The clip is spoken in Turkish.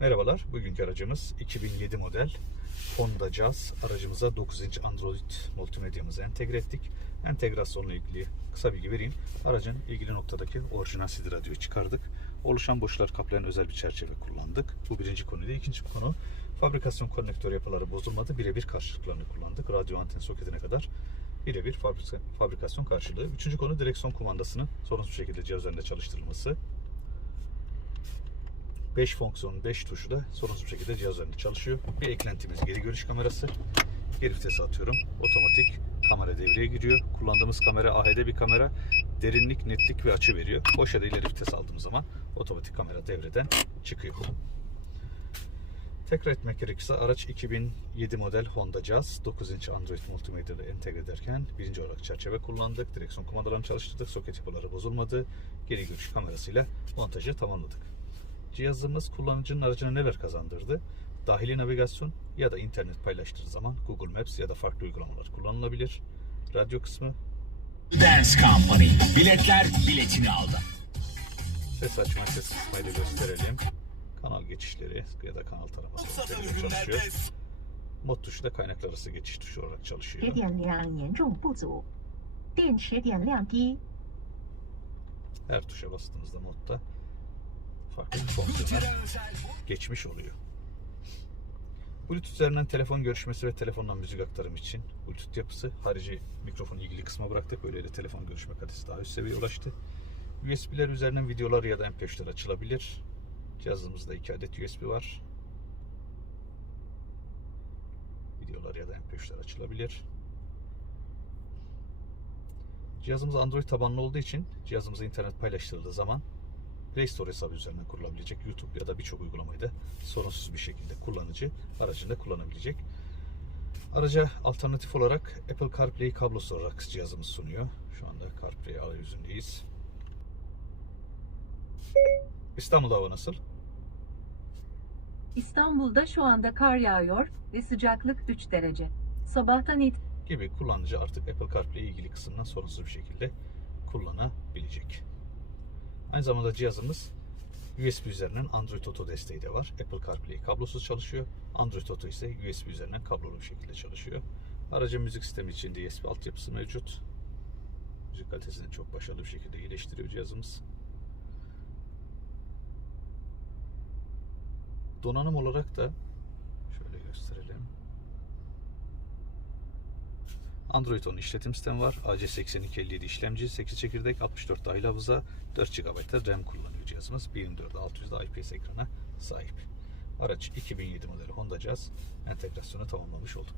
Merhabalar, bugünkü aracımız 2007 model Honda Jazz. Aracımıza 9 inç Android multimedyamızı entegre ettik. Entegrasyonla ilgili kısa bilgi vereyim. Aracın ilgili noktadaki orijinal CD radyoyu çıkardık. Oluşan boşluklar kaplayan özel bir çerçeve kullandık. Bu birinci konuydu. İkinci konu fabrikasyon konnektör yapıları bozulmadı. Birebir karşılıklarını kullandık. Radyo anten soketine kadar birebir fabrika- fabrikasyon karşılığı. Üçüncü konu direksiyon kumandasının sorunsuz şekilde cihaz üzerinde çalıştırılması. 5 fonksiyonun 5 tuşu da sorunsuz bir şekilde cihaz üzerinde çalışıyor. Bir eklentimiz geri görüş kamerası. Geri vitese atıyorum. Otomatik kamera devreye giriyor. Kullandığımız kamera AHD bir kamera. Derinlik, netlik ve açı veriyor. Boş ya da ileri vites aldığım zaman otomatik kamera devreden çıkıyor. Tekrar etmek gerekirse araç 2007 model Honda Jazz 9 inç Android multimedya ile entegre ederken birinci olarak çerçeve kullandık. Direksiyon kumandalarını çalıştırdık. Soket yapıları bozulmadı. Geri görüş kamerasıyla montajı tamamladık cihazımız kullanıcının aracına neler kazandırdı? Dahili navigasyon ya da internet paylaştığı zaman Google Maps ya da farklı uygulamalar kullanılabilir. Radyo kısmı. Dance Company. Biletler biletini aldı. Ses açma ses kısmıyla gösterelim. Kanal geçişleri ya da kanal taraması çalışıyor. Mod tuşu da kaynaklar arası geçiş tuşu olarak çalışıyor. Her tuşa bastığınızda modda farklı fonksiyonlar geçmiş oluyor. Bluetooth üzerinden telefon görüşmesi ve telefondan müzik aktarımı için Bluetooth yapısı harici mikrofon ilgili kısma bıraktık. Böylelikle telefon görüşme kalitesi daha üst seviyeye ulaştı. USB'ler üzerinden videolar ya da MP3'ler açılabilir. Cihazımızda 2 adet USB var. Videolar ya da MP3'ler açılabilir. Cihazımız Android tabanlı olduğu için cihazımıza internet paylaştırıldığı zaman Play Store hesabı üzerinden kurulabilecek YouTube ya da birçok uygulamayı da sorunsuz bir şekilde kullanıcı aracında kullanabilecek. Araca alternatif olarak Apple CarPlay kablosu olarak cihazımız sunuyor. Şu anda CarPlay arayüzündeyiz. İstanbul hava nasıl? İstanbul'da şu anda kar yağıyor ve sıcaklık 3 derece. Sabahtan it gibi kullanıcı artık Apple CarPlay ilgili kısımdan sorunsuz bir şekilde kullanabilecek. Aynı zamanda cihazımız USB üzerinden Android Auto desteği de var. Apple CarPlay kablosuz çalışıyor. Android Auto ise USB üzerinden kablolu bir şekilde çalışıyor. Aracın müzik sistemi için DSP altyapısı mevcut. Müzik kalitesini çok başarılı bir şekilde iyileştiriyor cihazımız. Donanım olarak da şöyle gösterelim. Android 10 işletim sistemi var. AC8257 işlemci, 8 çekirdek, 64 dahil hafıza, 4 GB RAM kullanıyor cihazımız. 1.4-600'da IPS ekrana sahip. Araç 2007 modeli Honda Jazz entegrasyonu tamamlamış olduk.